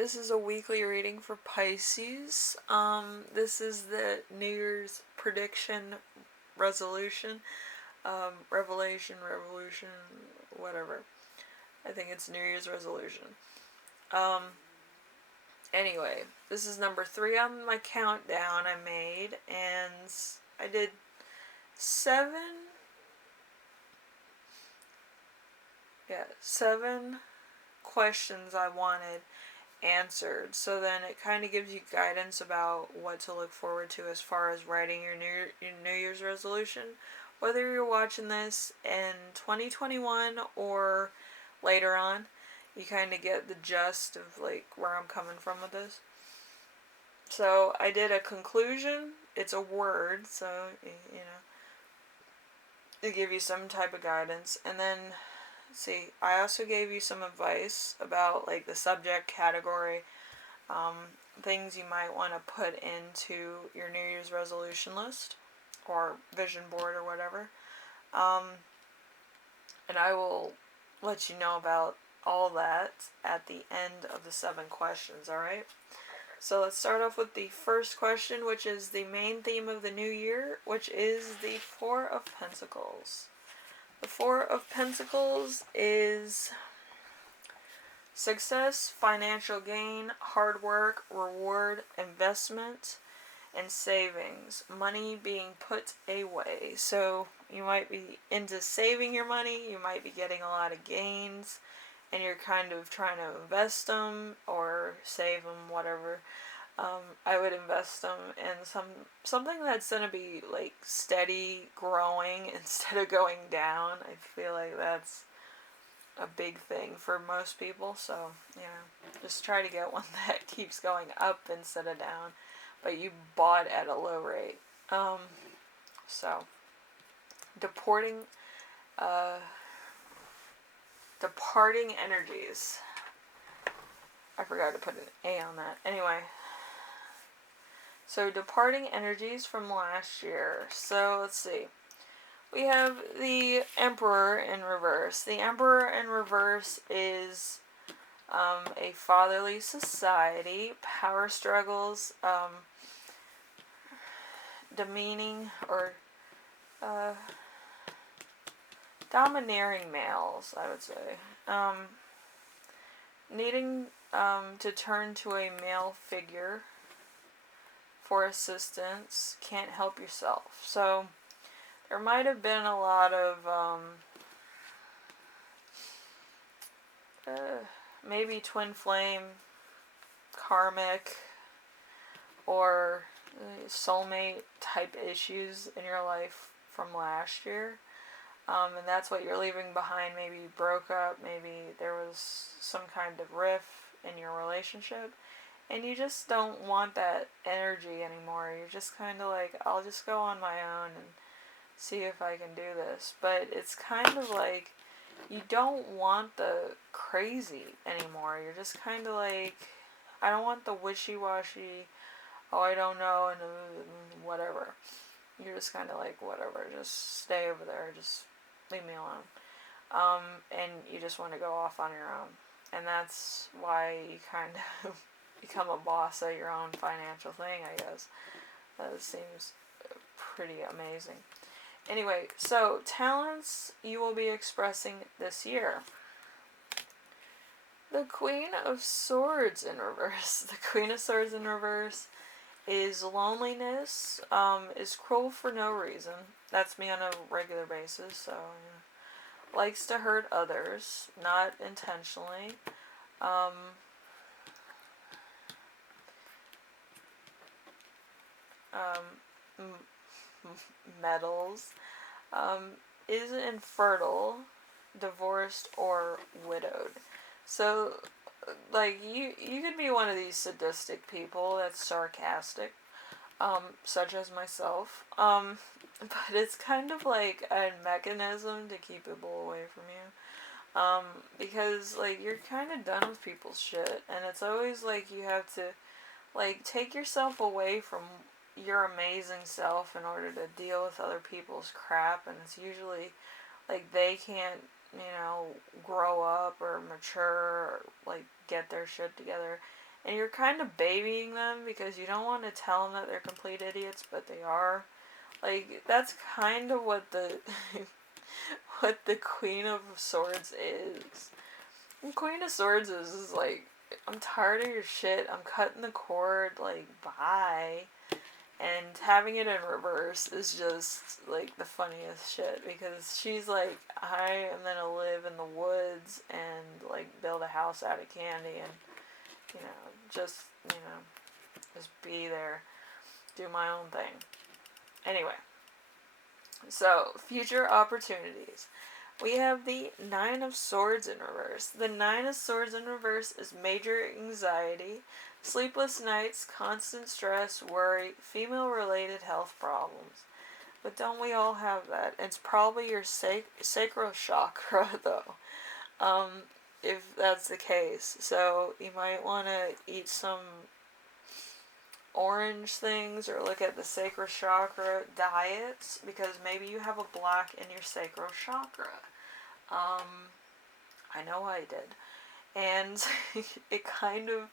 this is a weekly reading for Pisces. This is the New Year's prediction resolution. Revolution, whatever. I think it's New Year's resolution. Um, anyway, this is number 3 on my countdown I made, and I did 7 questions I wanted answered. So then it kind of gives you guidance about what to look forward to as far as writing your New Year's resolution. Whether you're watching this in 2021 or later on, you kind of get the gist of like where I'm coming from with this. So I did a conclusion. It's a word, so to give you some type of guidance, and then see, I also gave you some advice about like the subject category, things you might want to put into your New Year's resolution list or vision board or whatever. And I will let you know about all that at the end of the 7 questions, alright? So let's start off with the first question, which is the main theme of the new year, which is the 4 of Pentacles. The 4 of Pentacles is success, financial gain, hard work, reward, investment, and savings. Money being put away. So you might be into saving your money, you might be getting a lot of gains, and you're kind of trying to invest them or save them, whatever. I would invest them in something that's going to be like steady growing instead of going down. I feel like that's a big thing for most people. So, just try to get one that keeps going up instead of down, but you bought at a low rate. So, departing energies. I forgot to put an A on that. Anyway. So, departing energies from last year. So, let's see. We have the Emperor in reverse. The Emperor in reverse is a fatherly society, power struggles, demeaning or domineering males, I would say. Needing to turn to a male figure for assistance, can't help yourself. So there might have been a lot of maybe twin flame, karmic, or soulmate type issues in your life from last year. And that's what you're leaving behind. Maybe you broke up, maybe there was some kind of rift in your relationship, and you just don't want that energy anymore. You're just kind of like, I'll just go on my own and see if I can do this. But it's kind of like you don't want the crazy anymore. You're just kind of like, I don't want the wishy-washy, oh, I don't know, and whatever. You're just kind of like, whatever, just stay over there, just leave me alone. And you just want to go off on your own. And that's why you kind of become a boss at your own financial thing, I guess. That seems pretty amazing. Anyway, so talents you will be expressing this year. The Queen of Swords in reverse. The Queen of Swords in reverse is loneliness, is cruel for no reason. That's me on a regular basis, so likes to hurt others, not intentionally. Metals, is infertile, divorced, or widowed. So, like, you could be one of these sadistic people that's sarcastic, such as myself, but it's kind of like a mechanism to keep people away from you, because, like, you're kind of done with people's shit, and it's always like you have to, like, take yourself away from your amazing self in order to deal with other people's crap, and it's usually like they can't, grow up or mature or like get their shit together, and you're kind of babying them because you don't want to tell them that they're complete idiots, but they are. Like, that's kind of what the what the Queen of Swords is. And Queen of Swords is like, I'm tired of your shit. I'm cutting the cord. Like, bye. And having it in reverse is just like the funniest shit because she's like, I am gonna live in the woods and like build a house out of candy and you know just just be there, do my own thing. Anyway, so future opportunities. We have the Nine of Swords in reverse. The Nine of Swords in reverse is major anxiety, sleepless nights, constant stress, worry, female-related health problems. But don't we all have that? It's probably your sacral chakra, though, if that's the case. So you might want to eat some orange things or look at the sacral chakra diets because maybe you have a block in your sacral chakra. I know I did. And it kind of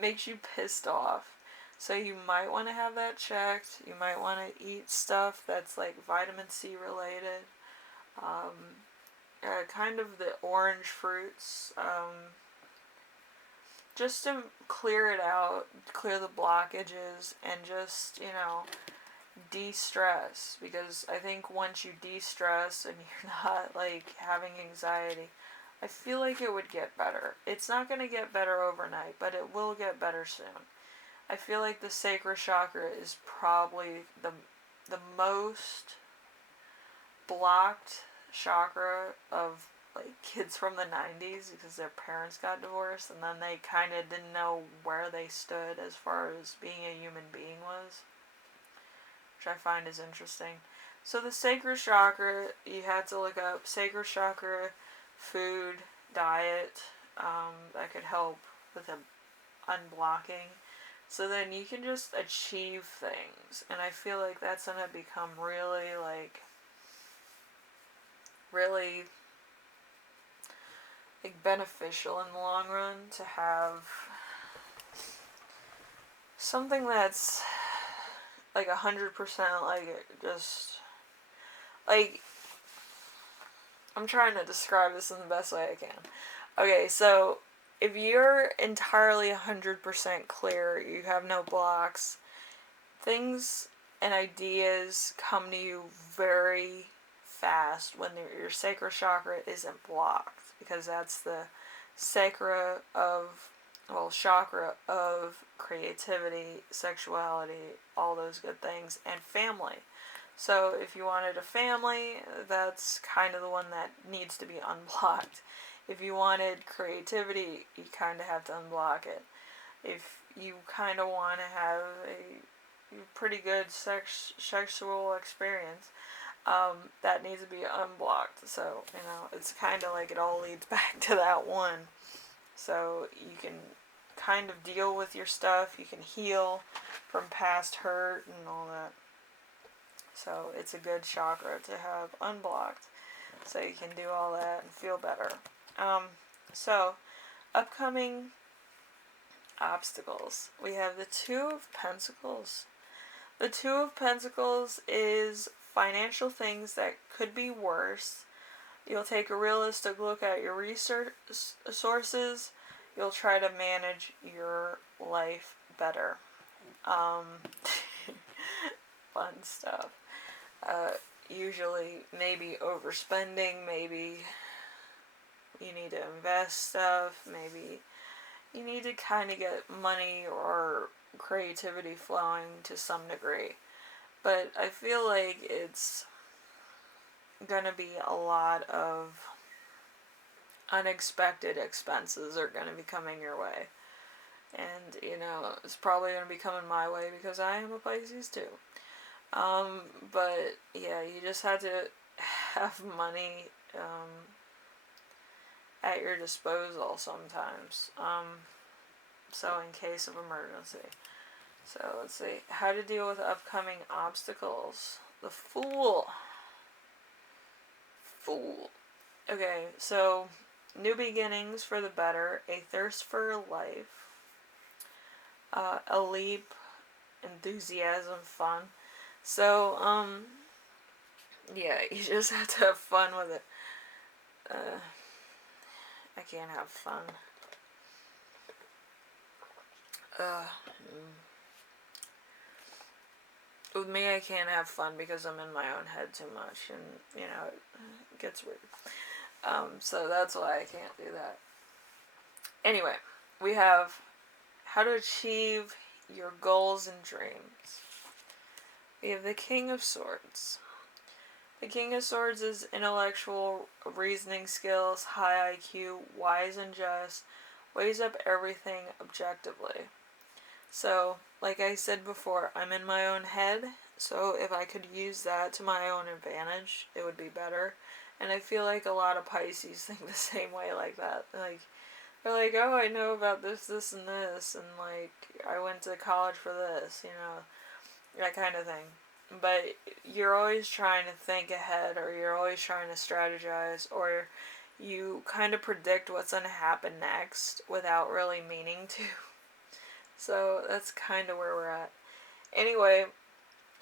makes you pissed off. So you might want to have that checked. You might want to eat stuff that's like vitamin C related. Kind of the orange fruits. Just to clear it out, clear the blockages, and just, de-stress. Because I think once you de-stress and you're not, like, having anxiety, I feel like it would get better. It's not going to get better overnight, but it will get better soon. I feel like the sacral chakra is probably the most blocked chakra of like kids from the 90s because their parents got divorced and then they kind of didn't know where they stood as far as being a human being was, which I find is interesting. So the sacral chakra, you had to look up sacral chakra, food, diet, that could help with the unblocking. So then you can just achieve things. And I feel like that's going to become really beneficial in the long run to have something that's like 100% like just like I'm trying to describe this in the best way I can. Okay, so if you're entirely 100% clear, you have no blocks, things and ideas come to you very fast when your sacral chakra isn't blocked, because that's the chakra of creativity, sexuality, all those good things, and family. So if you wanted a family, that's kind of the one that needs to be unblocked. If you wanted creativity, you kind of have to unblock it. If you kind of want to have a pretty good sexual experience, that needs to be unblocked. So, it's kind of like it all leads back to that one. So you can kind of deal with your stuff. You can heal from past hurt and all that. So it's a good chakra to have unblocked. So you can do all that and feel better. So, upcoming obstacles. We have the Two of Pentacles. The Two of Pentacles is financial things that could be worse. You'll take a realistic look at your resources. You'll try to manage your life better. Fun stuff. Usually, maybe overspending, maybe you need to invest stuff, maybe you need to kind of get money or creativity flowing to some degree. But I feel like it's gonna be a lot of unexpected expenses are gonna be coming your way. And, it's probably gonna be coming my way because I am a Pisces too. But yeah, you just had to have money, at your disposal sometimes. So in case of emergency. So let's see. How to deal with upcoming obstacles. The Fool. Okay, so new beginnings for the better. A thirst for life. a leap, enthusiasm, fun. So, yeah, you just have to have fun with it. I can't have fun. With me, I can't have fun because I'm in my own head too much, and, you know, it gets weird. So that's why I can't do that. Anyway, we have how to achieve your goals and dreams. We have the King of Swords. The King of Swords is intellectual, reasoning skills, high IQ, wise and just, weighs up everything objectively. So, like I said before, I'm in my own head, so if I could use that to my own advantage, it would be better. And I feel like a lot of Pisces think the same way like that. Like, they're like, oh, I know about this, this, and this, and like, I went to college for this, you know, that kind of thing. But you're always trying to think ahead, or you're always trying to strategize, or you kind of predict what's going to happen next without really meaning to. So that's kind of where we're at. Anyway,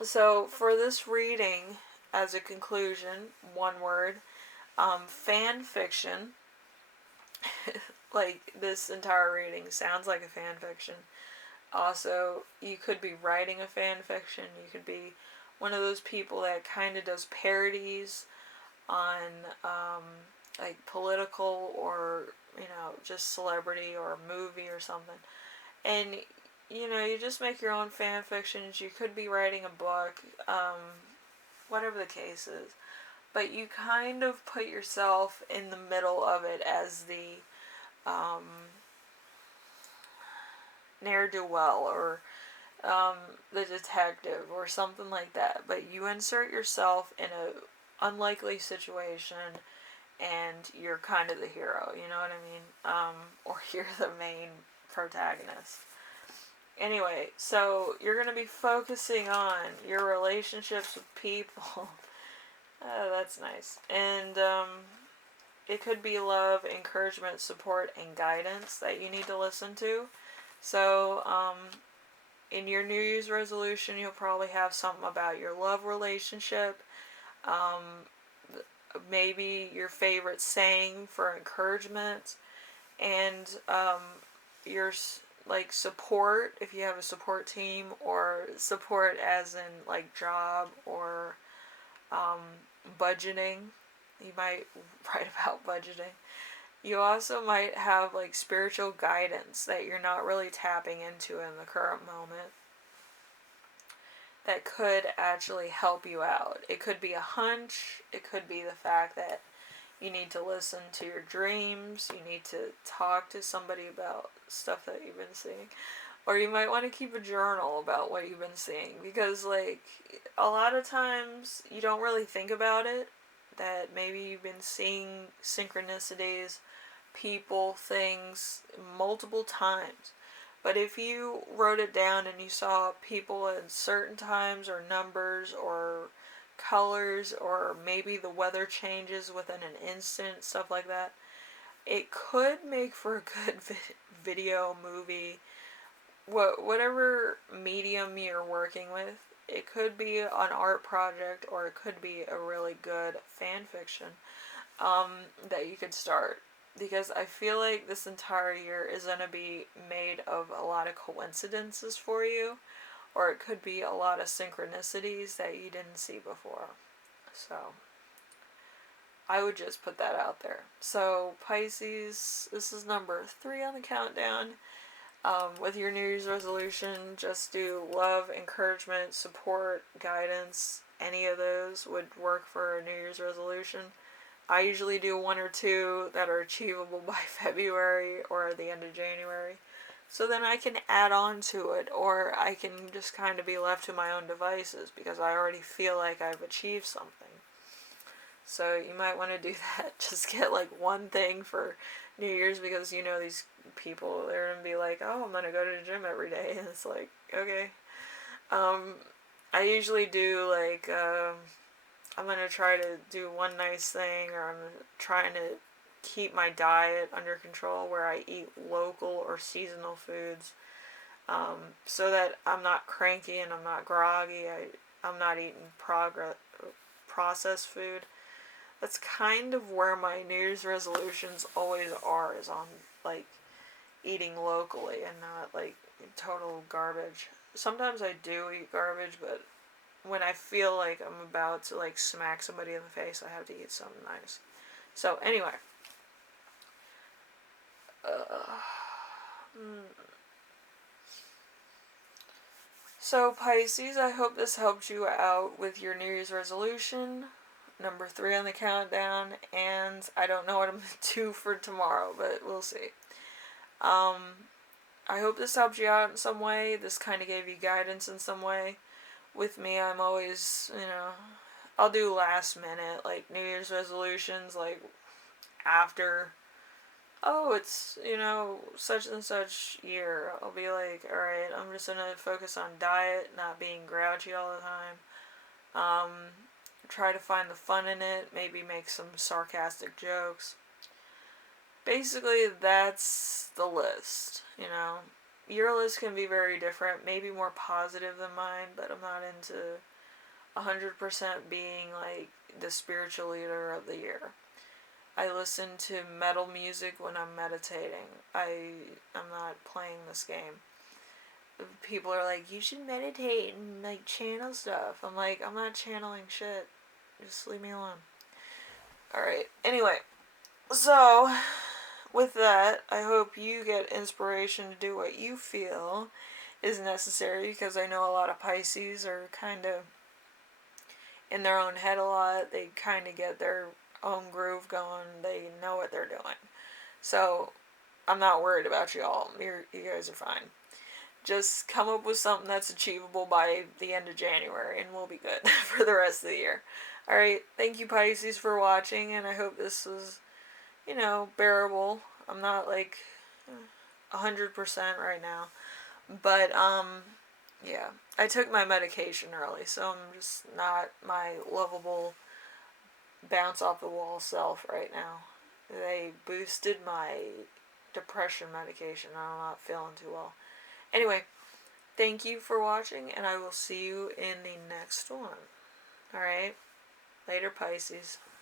so for this reading, as a conclusion, one word, fan fiction. Like, this entire reading sounds like a fan fiction. Also, you could be writing a fan fiction. You could be one of those people that kind of does parodies on, like, political or, you know, just celebrity or a movie or something. And, you know, you just make your own fan fictions. You could be writing a book, whatever the case is. But you kind of put yourself in the middle of it as the ne'er-do-well, or the detective, or something like that. But you insert yourself in a unlikely situation, and you're kind of the hero, you know what I mean? Or you're the main protagonist. Anyway, so you're going to be focusing on your relationships with people. That's nice. And it could be love, encouragement, support, and guidance that you need to listen to. So, in your New Year's resolution, you'll probably have something about your love relationship, maybe your favorite saying for encouragement, and your, like, support, if you have a support team, or support as in, like, job, or budgeting. You might write about budgeting. You also might have, like, spiritual guidance that you're not really tapping into in the current moment that could actually help you out. It could be a hunch. It could be the fact that you need to listen to your dreams. You need to talk to somebody about stuff that you've been seeing. Or you might want to keep a journal about what you've been seeing. Because, like, a lot of times you don't really think about it. That maybe you've been seeing synchronicities, people, things, multiple times. But if you wrote it down and you saw people at certain times, or numbers, or colors, or maybe the weather changes within an instant, stuff like that, it could make for a good video, movie, whatever medium you're working with. It could be an art project, or it could be a really good fan fiction that you could start. Because I feel like this entire year is going to be made of a lot of coincidences for you, or it could be a lot of synchronicities that you didn't see before. So, I would just put that out there. So, Pisces, this is number 3 on the countdown. With your New Year's resolution, just do love, encouragement, support, guidance. Any of those would work for a New Year's resolution. I usually do 1 or 2 that are achievable by February or the end of January. So then I can add on to it, or I can just kind of be left to my own devices because I already feel like I've achieved something. So you might want to do that. Just get, like, one thing for New Year's, because, you know, these people, they're going to be like, oh, I'm going to go to the gym every day. And it's like, okay. I usually do, like, I'm going to try to do one nice thing, or I'm trying to keep my diet under control where I eat local or seasonal foods. so that I'm not cranky and I'm not groggy. I'm not eating processed food. That's kind of where my New Year's resolutions always are, is on like eating locally and not like total garbage. Sometimes I do eat garbage, but when I feel like I'm about to like smack somebody in the face, I have to eat something nice. So anyway, uh, so Pisces, I hope this helped you out with your New Year's resolution. Number 3 on the countdown, and I don't know what I'm gonna do for tomorrow, but we'll see. I hope this helped you out in some way. This kind of gave you guidance in some way. With me, I'm always, I'll do last minute, like, New Year's resolutions, like, after, oh, it's, such and such year. I'll be like, alright, I'm just gonna focus on diet, not being grouchy all the time. Try to find the fun in it, maybe make some sarcastic jokes. Basically, that's the list, Your list can be very different, maybe more positive than mine, but I'm not into 100% being like the spiritual leader of the year. I listen to metal music when I'm meditating. I'm not playing this game. People are like, you should meditate and like channel stuff. I'm like, I'm not channeling shit. Just leave me alone. Alright, anyway. So, with that, I hope you get inspiration to do what you feel is necessary, because I know a lot of Pisces are kind of in their own head a lot. They kind of get their own groove going. They know what they're doing. So, I'm not worried about y'all. You guys are fine. Just come up with something that's achievable by the end of January, and we'll be good for the rest of the year. Alright, thank you Pisces for watching, and I hope this was, bearable. I'm not like 100% right now. But, yeah. I took my medication early, so I'm just not my lovable bounce off the wall self right now. They boosted my depression medication. I'm not feeling too well. Anyway, thank you for watching, and I will see you in the next one. Alright? Later, Pisces.